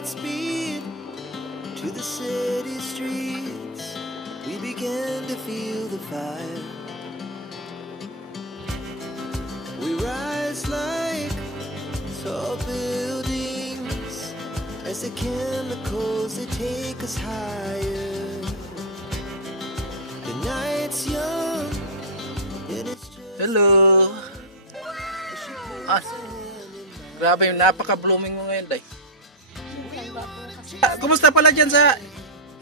hearts beat to the city streets. We began to feel the fire. We rise like tall buildings as the chemicals they take us higher. The night's young and it's just... Hello! Grabe, napaka-blooming mo ngayon, Day. Kumusta pala dyan sa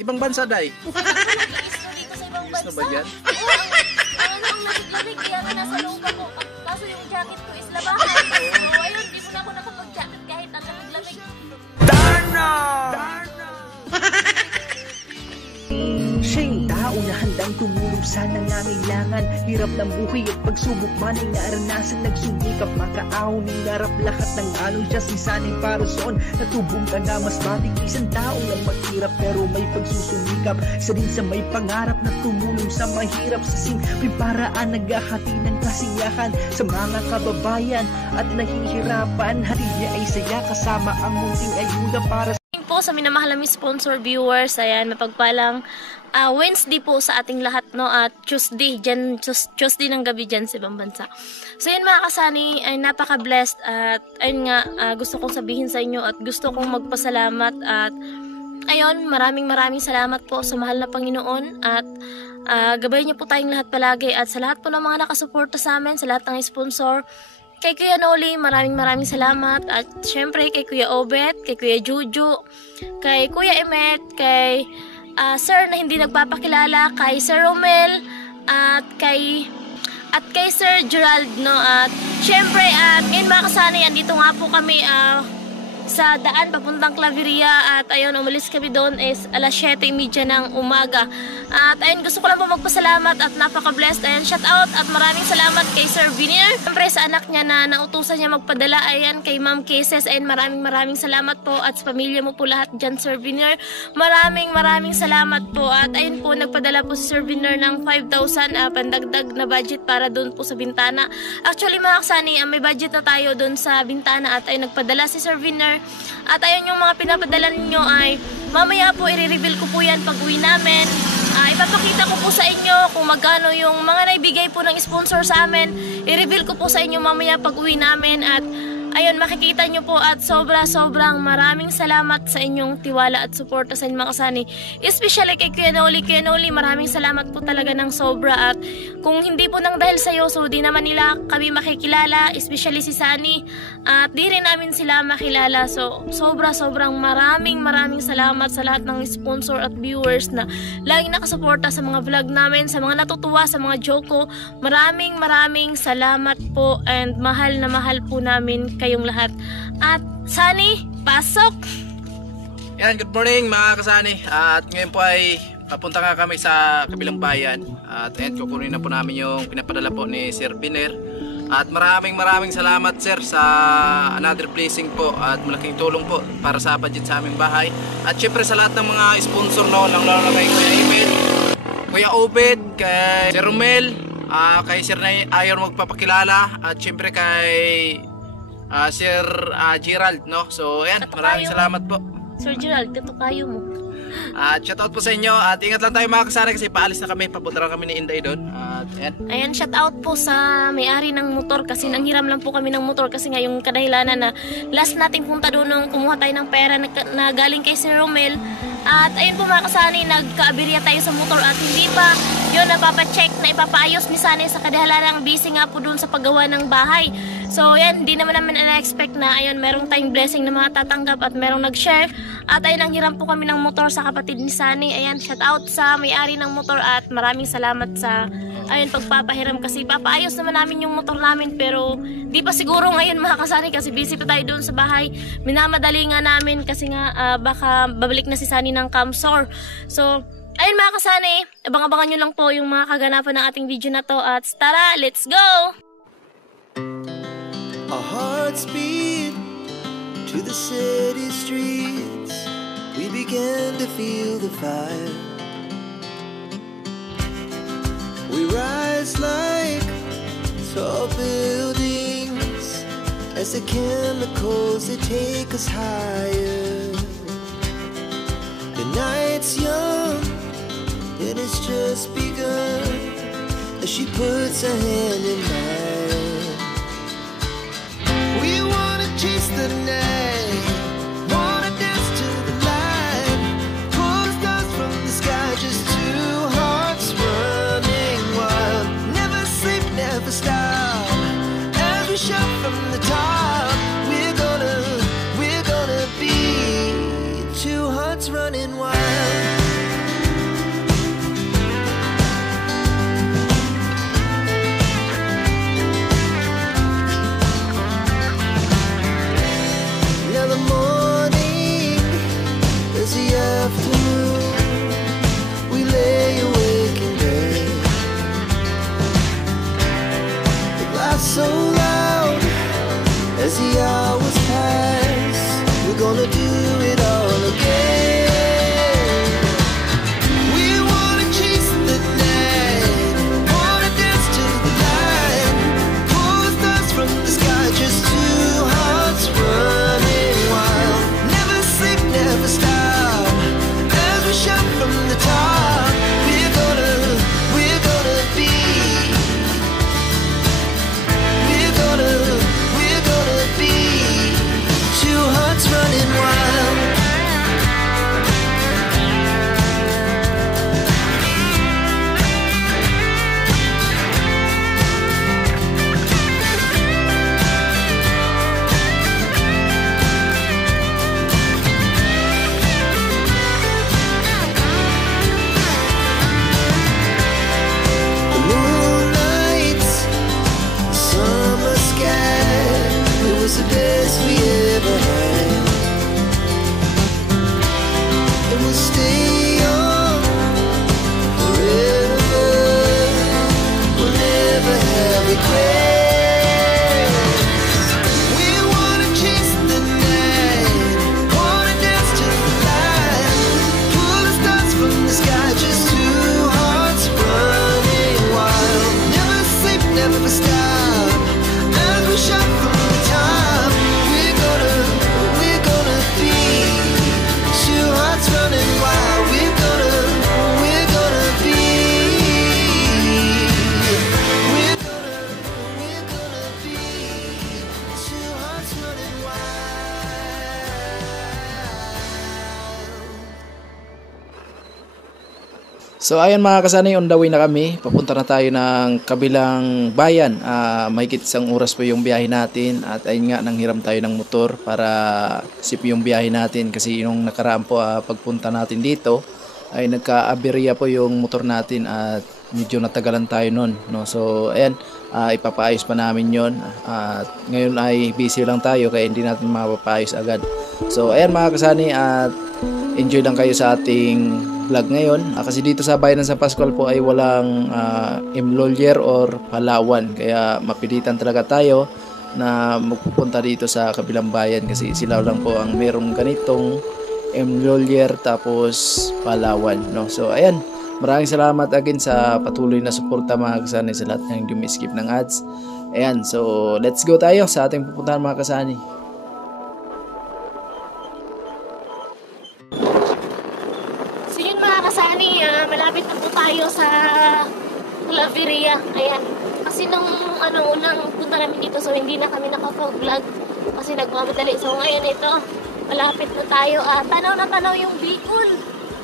ibang bansa, Day? Nag-i-study ko sa ibang bansa. Gusto ba dyan? Oo, ang lamig-lamig, kaya nga nasa loob ako. Kaso yung jacket ko is labahan. So ayun, di mo na ako nakapag-jacket kahit ang lamig-lamig. Darna! Siya yung tao na handang tumulong sa nangangailangan. Hirap ng buhay at pagsubok man ay naranasan. Nagsumikap makaaw ng narap lahat ng along siya sisanay para soon. Natubong ka na mas matig isang tao lang maghirap pero may pagsusumikap. Isa din sa may pangarap na tumulong sa mahirap. Sa simpleng paraan naghahati ng kasiyahan sa mga kababayan at nahihirapan. Hatid niya ay saya kasama ang munting ayuda para Po sa minamahal naming sponsor viewers, ayan, mapagpalang Wednesday po sa ating lahat, no, at Tuesday ng gabi dyan sa ibang bansa. So yun mga kasani, ay napaka-blessed at ayun nga, gusto kong sabihin sa inyo at gusto kong magpasalamat at ayun, maraming salamat po sa mahal na Panginoon at gabayan niyo po tayong lahat palagi at sa lahat po ng mga nakasuporta sa amin, sa lahat ng sponsor. Kay Kuya Noli, maraming salamat. At syempre kay Kuya Obet, kay Kuya Juju, kay Kuya Emet, kay Sir na hindi nagpapakilala, kay Sir Romel, at kay Sir Gerald, no. At syempre, ngayon mga kasani, andito nga po kami sa daan papuntang Claveria at ayun, umalis kami doon is alas 7:30 ng umaga. At ayun, gusto ko lang po magpasalamat at napaka-blessed. Ayan, shout out at maraming salamat kay Sir Vinier. Siyempre sa anak niya na nautusan niya magpadala, ayan, kay Ma'am Cases. Ayun, maraming salamat po at sa pamilya mo po lahat dyan, Sir Vinier. Maraming salamat po. At ayun po, nagpadala po si Sir Vinier ng 5,000 pandagdag na budget para doon po sa bintana. Actually mga kasani, may budget na tayo doon sa bintana at ayun, nagpadala si Sir Vinier. At ayun, yung mga pinapadala ninyo ay mamaya po i-reveal ko po yan pag uwi namin. Ipapakita ko po sa inyo kung magkano yung mga naibigay po ng sponsor sa amin. I-reveal ko po sa inyo mamaya pag uwi namin. At ayun, makikita nyo po at sobrang maraming salamat sa inyong tiwala at suporta sa inyong mga kasani. Especially kay Kuya Noli. Kuya Noli, maraming salamat po talaga ng sobra. At kung hindi po nang dahil sa'yo, so di naman nila kami makikilala, especially si Sunny. At di rin namin sila makilala. So sobrang maraming salamat sa lahat ng sponsor at viewers na laging nakasuporta sa mga vlog namin, sa mga natutuwa, sa mga joke ko. Maraming salamat po and mahal na mahal po namin kayong lahat. At Sunny, pasok! Yan, good morning mga kasani. At ngayon po ay papunta nga kami sa kabilang bayan. At ayan, kukunin na po namin yung pinapadala po ni Sir Viner. At maraming salamat sir sa another blessing po at malaking tulong po para sa budget sa aming bahay. At syempre sa lahat ng mga sponsor, no, lalo na kay Kuya Emil, Kuya Obed, kay Sir Romel, kay Sir na ayaw magpapakilala, at syempre kay Sir Gerald, no. So ayan, maraming salamat po Sir Gerald, katukayo mo. At shoutout po sa inyo. At ingat lang tayo mga kasana kasi paalis na kami. Papunta lang kami ni Inday doon. At ayan, shoutout po sa may-ari ng motor kasi nanghiram lang po kami ng motor kasi nga yung kadahilanan na last nating punta doon nung kumuha tayo ng pera na galing kay Sir Romel. At ayun po mga kasani, nagka-aberya tayo sa motor at hindi pa yun napapacheck na ipapaayos ni Sunny sa kadahilanang busy nga po doon sa paggawa ng bahay. So yan, hindi naman na-expect na ayun, merong tayong blessing na mga tatanggap at merong nag-share. At ayun, nanghiram po kami ng motor sa kapatid ni Sunny. Ayan, shout out sa may-ari ng motor at maraming salamat sa ayun, pagpapahiram kasi papaayos naman namin yung motor namin pero di pa siguro ngayon mga kasani kasi busy pa tayo doon sa bahay. Minamadali nga namin kasi nga baka babalik na si Sunny ng Camsor. So ayun mga kasani, abang-abangan nyo lang po yung mga kaganapan ng ating video na to at tara, let's go! Our hearts beat to the city streets. We began to feel the fire. We rise like tall buildings as the chemicals they take us higher. The night's young and it's just begun as she puts her hand in mine. We wanna chase the night, wanna dance to the light, pull the stars from the sky, just two hearts running wild. Never sleep, never stop, as we shout from the top. We're gonna be two hearts running wild. Now the morning is the afternoon. We lay awake in bed. The laughs so loud as the hours pass. We're gonna do it all again. We wanna chase the night, wanna dance to the light, pull the stars from the sky, just two hearts running wild. Never sleep, never stop, as we shout from the top. We're gonna be, we're gonna be two hearts running wild. The moonlight, summer sky, it was the best we ever had. And we'll stay on forever. We'll never have regrets. We wanna chase the night, wanna dance to the light, pull the stars from the sky, just two hearts running wild. Never sleep, never stop, as we shout from the top. We're gonna be two hearts running wild. We're gonna be, we're gonna be two hearts running wild. So ayan mga kasani, on the way na kami. Papunta na tayo ng kabilang bayan. Mahigit isang oras po yung biyahe natin. At ayun nga, nanghiram tayo ng motor para sip yung biyahe natin. Kasi yung nakaraan po pagpunta natin dito ay nagka-aberya po yung motor natin at medyo natagalan tayo nun, no? So ayan, ipapaayos pa namin yon. At ngayon ay busy lang tayo kaya hindi natin mapapaayos agad. So ayan mga kasani, at enjoy lang kayo sa ating vlog ngayon. Kasi dito sa bayan ng San Pascual po ay walang Imlolier or Palawan, kaya mapilitan talaga tayo na magpupunta dito sa kabilang bayan kasi sila lang po ang merong ganitong Imlolier tapos Palawan, no? So ayan, maraming salamat again sa patuloy na suporta mga kasani, sa lahat ng hindi skip ng ads. Ayan, so let's go tayo sa ating pupuntahan mga kasani. So yun mga kasani, malapit na po tayo sa Claveria. Ayan. Kasi nung unang punta namin dito, so hindi na kami nakapag-vlog kasi nagmamadali. So ngayon ito, malapit na tayo. Tanaw na tanaw yung Bicol.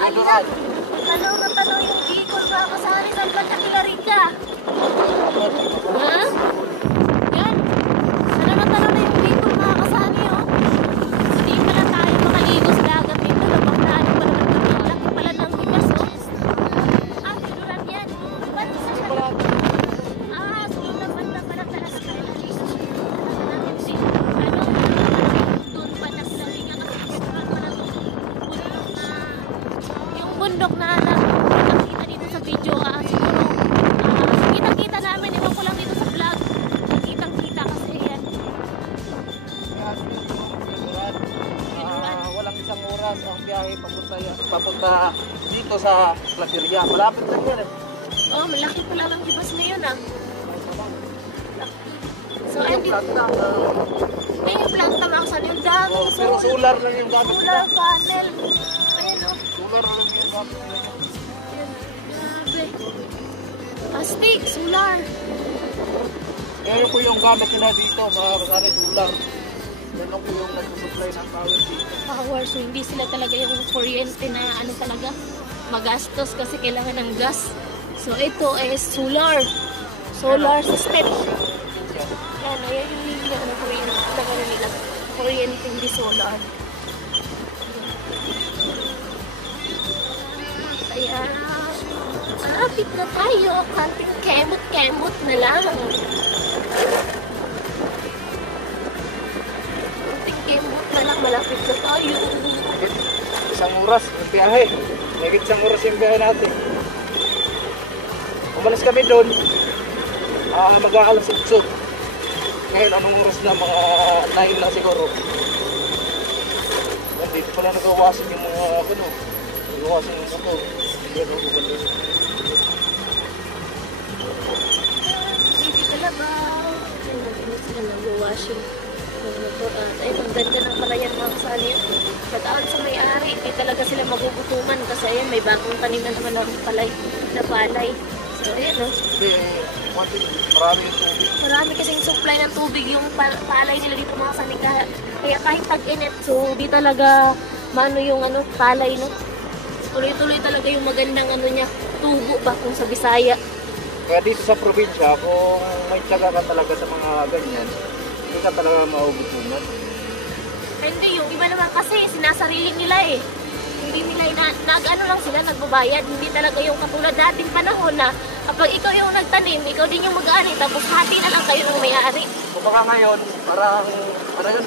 Ayan. Tanaw na tanaw yung Bicol mga kasani. Saan ba nakilari ka? Ha? Yan. Tanaw na tanaw na yung Bicol mga kasani, oh. Hindi pala tayo makaligo sa dagat dito. Napaktaan pa naman kami. Laki pala ng himas, oh. Tinuran yan. Ba't sa siya? Sumunod banda pala talas ka. Doon pa na sila nga kasi yung bundok na nakita dito sa video, siguro kita-kita namin, iwan ko lang dito sa vlog, kitang-kita kasi yan. Walang isang oras ang biyahe papunta dito sa Claveria. Malapit lang yan. Oh, malaki pala lang ibas na yun, So, ayun dito. Yung planta mga saan yung dami. Pero solar lang yung gamit Solar panel. Ayan, oh. Solar lang yung gamit nila. Yan. Grabe. Astig, solar. Ngayon po yung gamit nila dito, mga kasari, solar. Yan lang po yung nagsusupply ng power dito. Power, so hindi sila talaga yung kuryente na ano talaga magastos kasi kailangan ng gas. So ito is solar. Solar system. Yan, ayan yung linya ng kuryente talaga nila. Kuryente, hindi solar. Kaya, malapit na tayo. Kanting kemot-kemot na lang. Kanting kemot na lang, malapit na tayo. Isang oras, yung biyahe. May isang oras yung biyahe natin. Umalis kami doon, mag-aalas 8. Ngayon, anong oras na? Mga 9 na siguro. Dito pala nagawasan yung mga ano, nagawasan yung motor. Yan, ulo. Hindi talaga. Hindi sila nag-washing. Ay, ang ganda ng palayan mga kasali. Pataan sa may-ari, hindi talaga sila magugutuman kasi ayan, may bagong tanim na naman ng palay. So, ayan o. Maraming tubig. Marami kasing supply ng tubig yung palay nila dito mga kasali. Kaya kahit tag-init, so di talaga mano yung ano, palay, no? Tuloy-tuloy talaga yung magandang ano niya, tubo ba kung sa Bisaya. Kaya dito sa probinsya, kung may tiyaga ka talaga sa mga ganyan, hindi ka talaga maugutuman. Hindi, yung iba naman kasi sinasarili nila eh. Hindi nila, nag-ano lang sila, nagbabayad. Hindi talaga yung katulad dating panahon na kapag ikaw yung nagtanim, ikaw din yung mag-aari, tapos hati na lang kayo ng may-ari. Kung baka ngayon, parang, ano yun,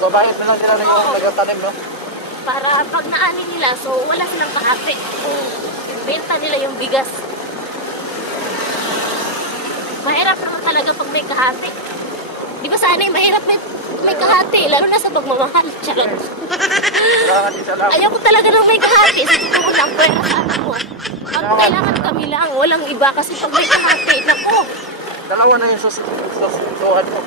babayad na lang sila na yung nagtanim, no? Para pag naani nila, so wala silang kahati kung ibenta nila yung bigas. Mahirap naman talaga pag may kahati. Di ba sana mahirap may kahati, lalo na sa pagmamahal. Charot. Ayaw ko talaga nang may kahati. Sa totoo lang, pwede sa ako. Pag kailangan kami lang, walang iba. Kasi pag may kahati, naku. Dalawa na yung susunduhan ko.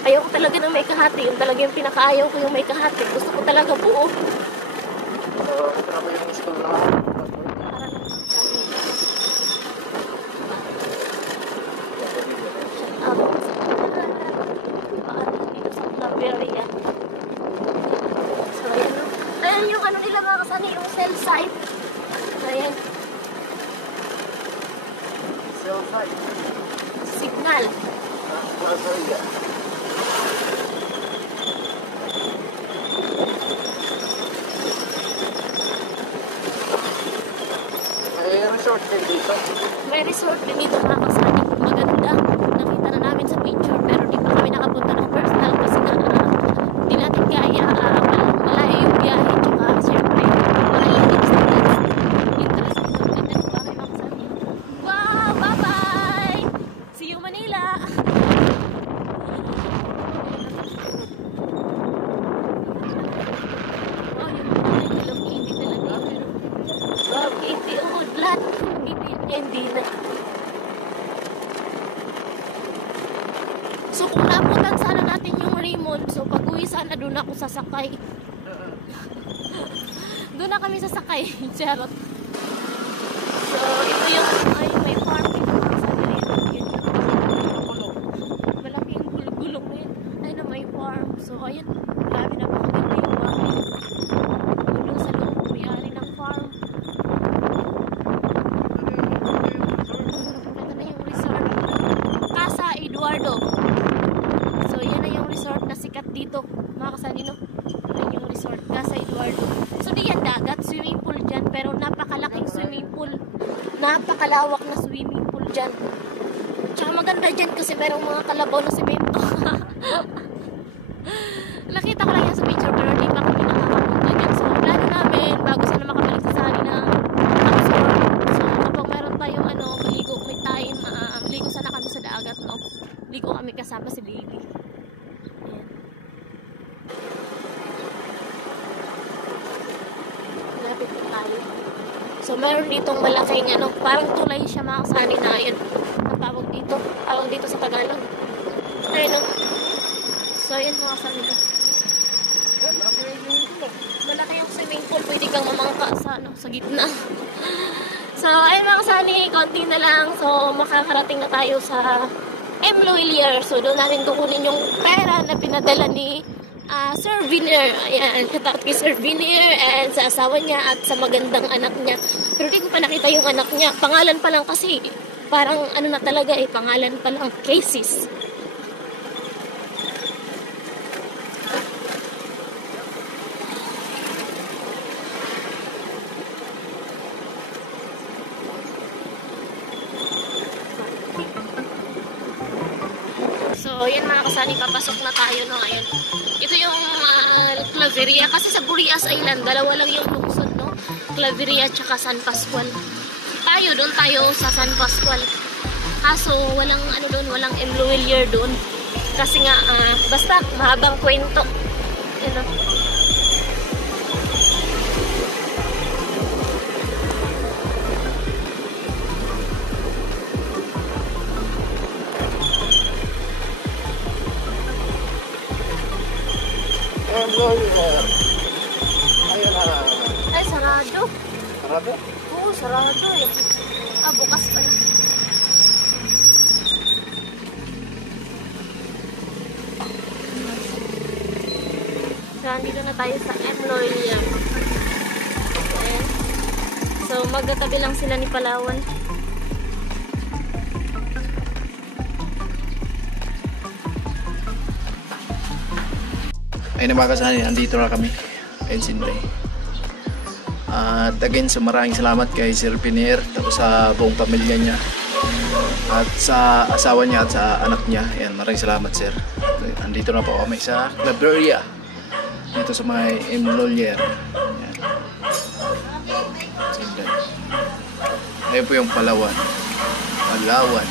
Ayaw ko talaga nang may kahati. Yung talaga yung pinakaayaw ko yung may kahati. Gusto ko talaga buo. Ito na ba yung gusto na? Ayan yung ano nila mga kasani, yung cell site. Ayan. Cell site. Signal. May resort din dito. May resort din dito mga kasani. Maganda. Nakita na namin sa picture pero di pa kami nakapunta ng personal kasi nga di natin kaya malayo yung biyahe tsaka siyempre mahal yung interest din ang ganda ng bahay mga kasani. Wow! Bye-bye! See you Manila! Oh, yung mga hindi talaga. Wow, hindi lahat hindi na. So kung naputan sana natin yung Raymond, so pag uwi sana doon ako sasakay. Doon na kami sasakay. Charot. So ito yung may farm dito sa Raymond. Malaking gulong na yun. Ay na may farm. So ayun, dami na makaganda yung bahay. Doon sa loob, may-ari ng farm. Eduardo. So, yan na yung resort na sikat dito. Mga kasani, no? Yan yung resort. Casa Eduardo. So, di yan dagat. Swimming pool dyan. Pero napakalaking swimming pool. Napakalawak na swimming pool dyan. Tsaka maganda dyan kasi merong mga kalabaw na semento. Nakita ko lang yan sa picture pero di pa kami nakakapunta dyan. So, plano namin bago sana makabalik sa sali na resort. So, kapag meron tayong maligo, may time, maligo sana kami sa dagat, no? Ligo kami kasama si baby. Ayan. Lapit na tayo. So, meron ditong malaking, parang tulay siya mga kasani na yun. Ang tawag dito. Tawag dito sa Tagalog. Ayun, no? So, ayan mga kasani. Malaki yung swimming pool. Pwede kang mamangka sa, gitna. So, ayun mga kasani, konti na lang. So, makakarating na tayo sa M. Luilier. So, doon natin kukunin yung pera na pinadala ni Sir Viner. Ayan, katakot kay Sir Viner and sa asawa niya at sa magandang anak niya. Pero di ko pa nakita yung anak niya. Pangalan pa lang kasi, parang ano na talaga eh, pangalan pa lang, Cases. So, yan mga kasani, papasok na tayo, no? Ayan. Ito yung Claveria. Kasi sa Burias Island, dalawa lang yung lungsod, no? Claveria tsaka San Pascual. Doon tayo sa San Pascual. Kaso, walang ano doon, walang M. Luilier doon. Kasi nga, basta, mahabang kwento. Ano? Ay, sarado. Sarado? Oo, sarado eh. Bukas pa na. So, andito na tayo sa M. Luilier. Ayan. So, magkatabi lang sila ni Palawan. Ayun na mga kasani, nandito na kami. Ayun Sinday. At again, so maraming salamat kay Sir Viner, tapos sa buong pamilya niya. At sa asawa niya at sa anak niya. Ayan, maraming salamat sir. Nandito na po kami sa Claveria. Dito sa may M. Luilier. Ayan. Sinday. Ayun po yung Palawan. Palawan.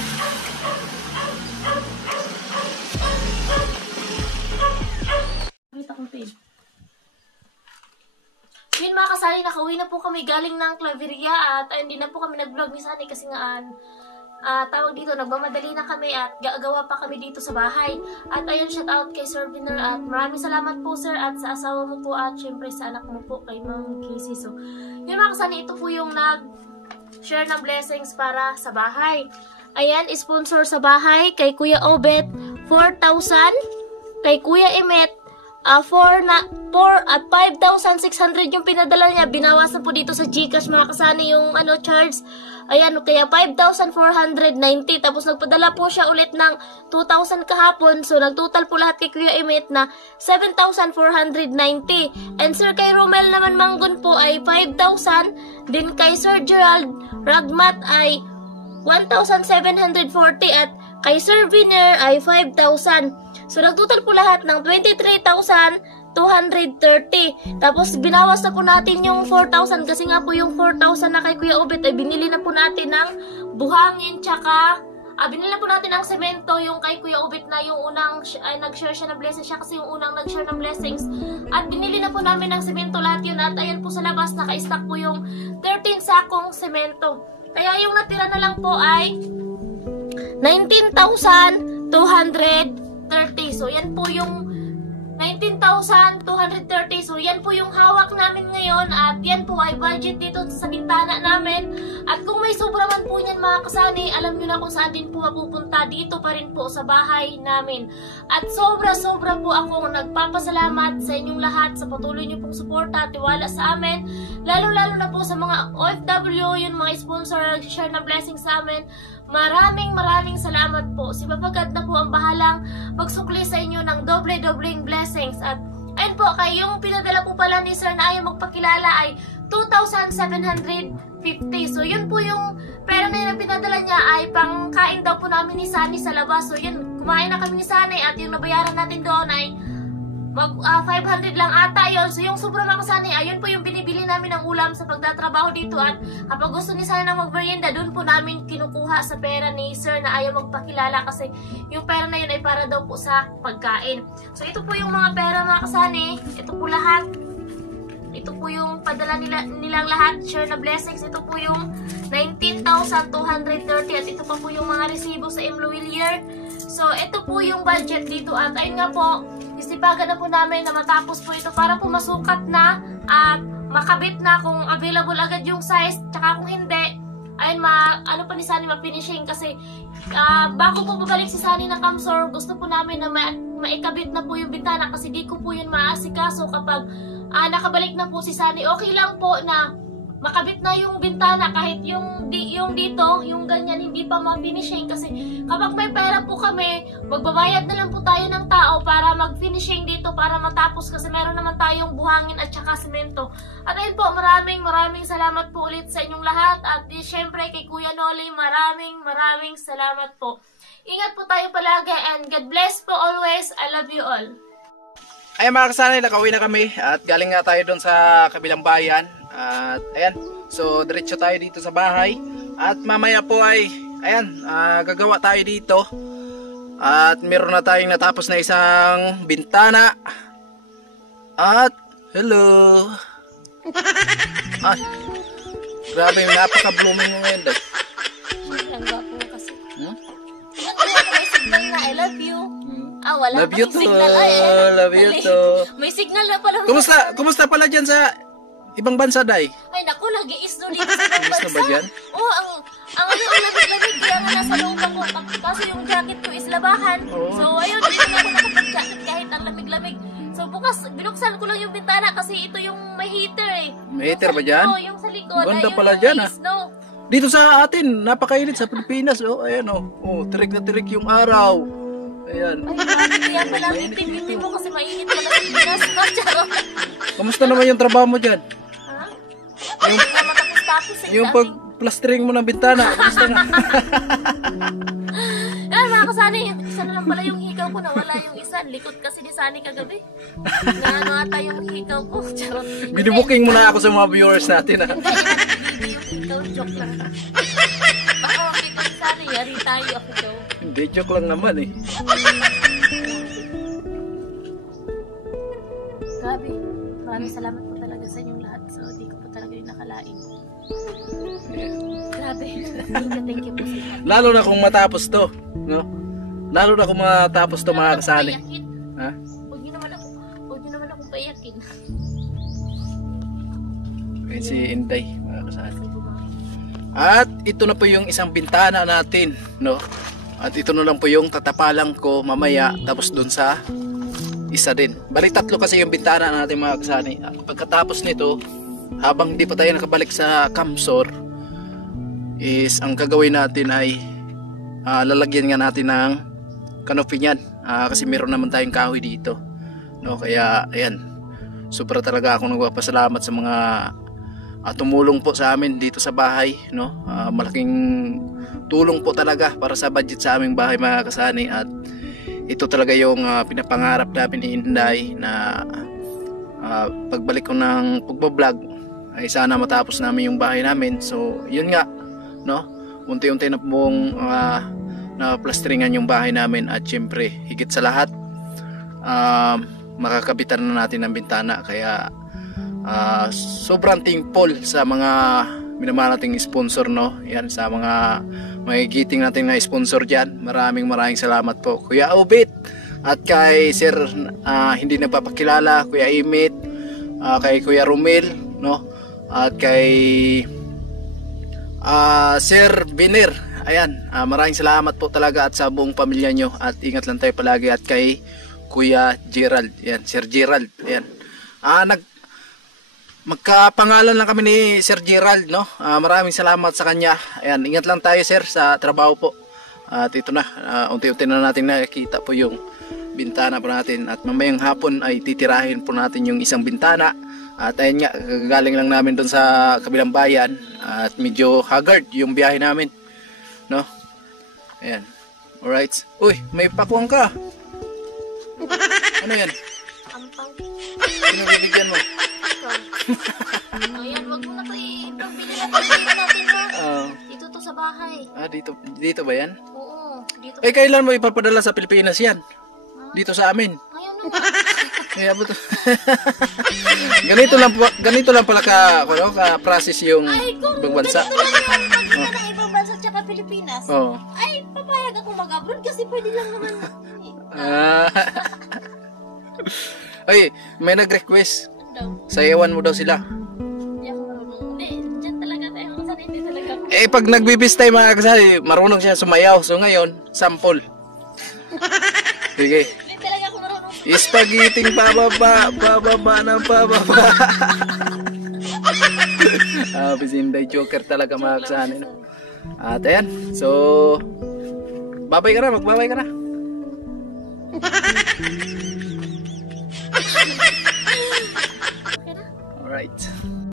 Yun mga kasali, nakauwi na po kami galing ng Claveria at hindi na po kami nag-vlog ni Sunny kasi nga tawag dito, nagmamadali na kami at gagawa pa kami dito sa bahay. At ayun, shout out kay Sir Viner at maraming salamat po sir at sa asawa mo po at syempre sa anak mo po kay Ma'am Casey. So, yun mga kasali, ito po yung nag-share ng blessings para sa bahay. Ayan, sponsor sa bahay kay Kuya Obet, 4,000. Kay Kuya Emet, 5,600 yung pinadala niya. Binawasan po dito sa GCash mga kasani yung charge. Ayan, kaya 5,490. Tapos nagpadala po siya ulit ng 2,000 kahapon. So nagtotal po lahat kay Kuya Emet na 7,490. And Sir kay Romel naman Manggon po ay 5,000. Din kay Sir Gerald Ragmat ay 1,740 at kay Sir Viner ay 5,000. So, nagtotal po lahat ng 23,230. Tapos, binawas na po natin yung 4,000 kasi nga po yung 4,000 na kay Kuya Obet ay binili na po natin ng buhangin tsaka binili na po natin ng semento yung kay Kuya Obet na yung unang nag-share siya ng blessings. Siya kasi yung unang nag-share ng blessings. At binili na po namin ng semento lahat yun. At ayan po sa labas, naka-stack po yung 13 sakong semento. Kaya yung natira na lang po ay 19,230. So, yan po yung 19,230. So, yan po yung hawak namin ngayon. At yan po ay budget dito sa bintana namin. At kung may sobra man po niyan mga kasani, alam nyo na kung saan din po mapupunta. Dito pa rin po sa bahay namin. At sobra-sobra po akong nagpapasalamat sa inyong lahat sa patuloy nyo pong suporta at tiwala sa amin. Lalo-lalo na po sa mga OFW, yung mga sponsor, share na blessing sa amin. Maraming salamat po. Si Papa God na po ang bahalang magsukli sa inyo ng doble-dobleng blessings. At ayun po, kayong pinadala po pala ni Sir na ayaw magpakilala ay 2,750. So yun po yung pera na yun na pinadala niya ay pangkain daw po namin ni Sunny sa labas. So yun, kumain na kami ni Sunny at yung nabayaran natin doon ay 500 lang ata yun. So yung sobrang makasani, ayun po yung binibili namin ng ulam sa pagtatrabaho dito. At kapag gusto ni Sunny na mag-merienda, doon po namin kinukuha sa pera ni Sir na ayaw magpakilala kasi yung pera na yun ay para daw po sa pagkain. So ito po yung mga pera mga kasani. Ito po lahat. Ito po yung padala nilang lahat, share na blessings. Ito po yung 19,230 at ito pa po yung mga resibo sa M. Luilier. So ito po yung budget dito at ayun nga po, Isipagan na po namin na matapos po ito para po masukat na at makabit na kung available agad yung size, tsaka kung hindi, ayun, ano pa ni Sunny ma-finishing kasi bago po babalik si Sunny ng Camsor, gusto po namin na maikabit na po yung bintana kasi di ko po yun maasikaso kapag nakabalik na po si Sunny. Okay lang po na makabit na yung bintana kahit yung dito, yung ganyan, hindi pa ma-finishing kasi kapag may pera po kami, magbabayad na lang po tayo ng tao para mag-finishing dito para matapos kasi meron naman tayong buhangin at saka semento. At ayun po, maraming salamat po ulit sa inyong lahat at syempre kay Kuya Noli, maraming salamat po. Ingat po tayo palagi and God bless po always. I love you all. Ay mga kasanay, nakauwi na kami at galing nga tayo doon sa kabilang bayan. At ayan, so diretso tayo dito sa bahay. At mamaya po ay, ayan, gagawa tayo dito. At meron na tayong natapos na isang bintana. At, hello. Ay, grabe, napaka-blooming mo ngayon. Ang gwapo kasi. May signal na I love you. Wala Love you pa too. signal. Love you too. May signal na pala. Kumusta pala dyan sa ibang bansa, Day? Ay naku, nag-iisno dito sa ibang Iis na bansa. ba dyan? Oo, ang lamig-lamig kaya nga nasa loob ako. Kaso yung jacket ko is labahan. Oo. So ayun, dito na ako nakapag-jacket kahit ang lamig-lamig. So bukas, binuksan ko lang yung bintana kasi ito yung may heater eh. May heater ba dyan? Oo, yung sa likod. Ganda ayun pala yung dyan, may snow. Dito sa atin, napakainit sa Pilipinas. Oh, ayan oh. Oh, tirik na tirik yung araw. Ayan. Ay, grabe, kaya pala ang itim-itim mo kasi mainit pala sa Pinas. Charot. Kamusta naman yung trabaho mo dyan? Ha? Yung matapos-tapos eh. Yung pag-plastering mo ng bintana, kamusta na? Yan mga kasani, isa na lang pala yung hikaw ko, nawala yung isa. Likod kasi ni Sunny kagabi. Naano ata yung hikaw ko. Charot. Binibuking mo na ako sa mga viewers natin. Ha? Hindi yung hikaw, joke lang. Baka makita ni Sunny, yari tayo ako daw. Hindi, joke lang naman eh. Grabe. Maraming salamat po talaga sa inyong lahat. So, di ko po talaga yung nakalain. Yeah. Grabe. Thank you po sa lahat. Lalo na kung matapos to, no? Lalo na kung matapos to mga kasali. Ha? Huwag niyo naman ako paiyakin. Okay, si Inday, mga kasali. At ito na po yung isang bintana natin, no? At ito na lang po yung tatapalan ko mamaya tapos dun sa isa din. Bali tatlo kasi yung bintana natin mga kasani. At pagkatapos nito, habang di pa tayo nakabalik sa Camsor, is ang gagawin natin ay lalagyan nga natin ng canopy niyan. Kasi meron naman tayong kahoy dito. No, kaya ayan. Sobra talaga akong nagpapasalamat sa mga tumulong po sa amin dito sa bahay, no? Malaking tulong po talaga para sa budget sa aming bahay mga kasani. At ito talaga yung pinapangarap namin ni Inday na pagbalik ko ng pagbablog ay sana matapos namin yung bahay namin. So yun nga, no? Unti-unti na pong na-plasteringan yung bahay namin. At syempre higit sa lahat, makakabitan na natin ng bintana. Kaya sobrang thankful sa mga minamahal nating sponsor, no? Yan, sa mga magigiting natin na sponsor dyan. Maraming salamat po, Kuya Obit, at kay Sir hindi napapakilala, Kuya Imit, kay Kuya Romel, no? At kay Sir Biner. Ayan, maraming salamat po talaga at sa buong pamilya nyo. At ingat lang tayo palagi. At kay Kuya Gerald, yan, Sir Gerald, ayan. Magkapangalan lang kami ni Sir Gerald, no? Maraming salamat sa kanya. Ayan, ingat lang tayo sir sa trabaho po. At ito na, unti-unti na natin nakikita po yung bintana po natin. At mamayang hapon ay titirahin po natin yung isang bintana. At ayun nga, galing lang namin doon sa kabilang bayan. At medyo haggard yung biyahe namin, no? Ayan, alright. Uy, may pakuang ka. Ano yan? Ampaw. Ano bibigyan mo? Ayan, wag mo na to i-bili natin ha. Dito to sa bahay. Dito ba yan? Oo, dito. Eh, kailan mo ipapadala sa Pilipinas yan? Dito sa amin. Ngayon na. Kaya po to. ganito lang pala ka-process yung ibang bansa. Ganito lang yung pagkita ng ibang bansa tsaka Pilipinas. Oo. Ay, papayag ako mag-abroad kasi pwede lang naman. Ay, may nag-request. Ano daw? Sayawan mo daw sila. Hindi ako marunong. Hindi, dyan talaga tayo mga kasani. Hindi talaga ako. Eh, pag nagbibistay mga kasali, marunong siya sumayaw. So ngayon, sample. Sige. Hindi talaga ako marunong. Spaghetti pababa, pababa ng pababa. Bisinday joker talaga mga kasali. At ayan, so babay ka na, magbabay ka na. Alright.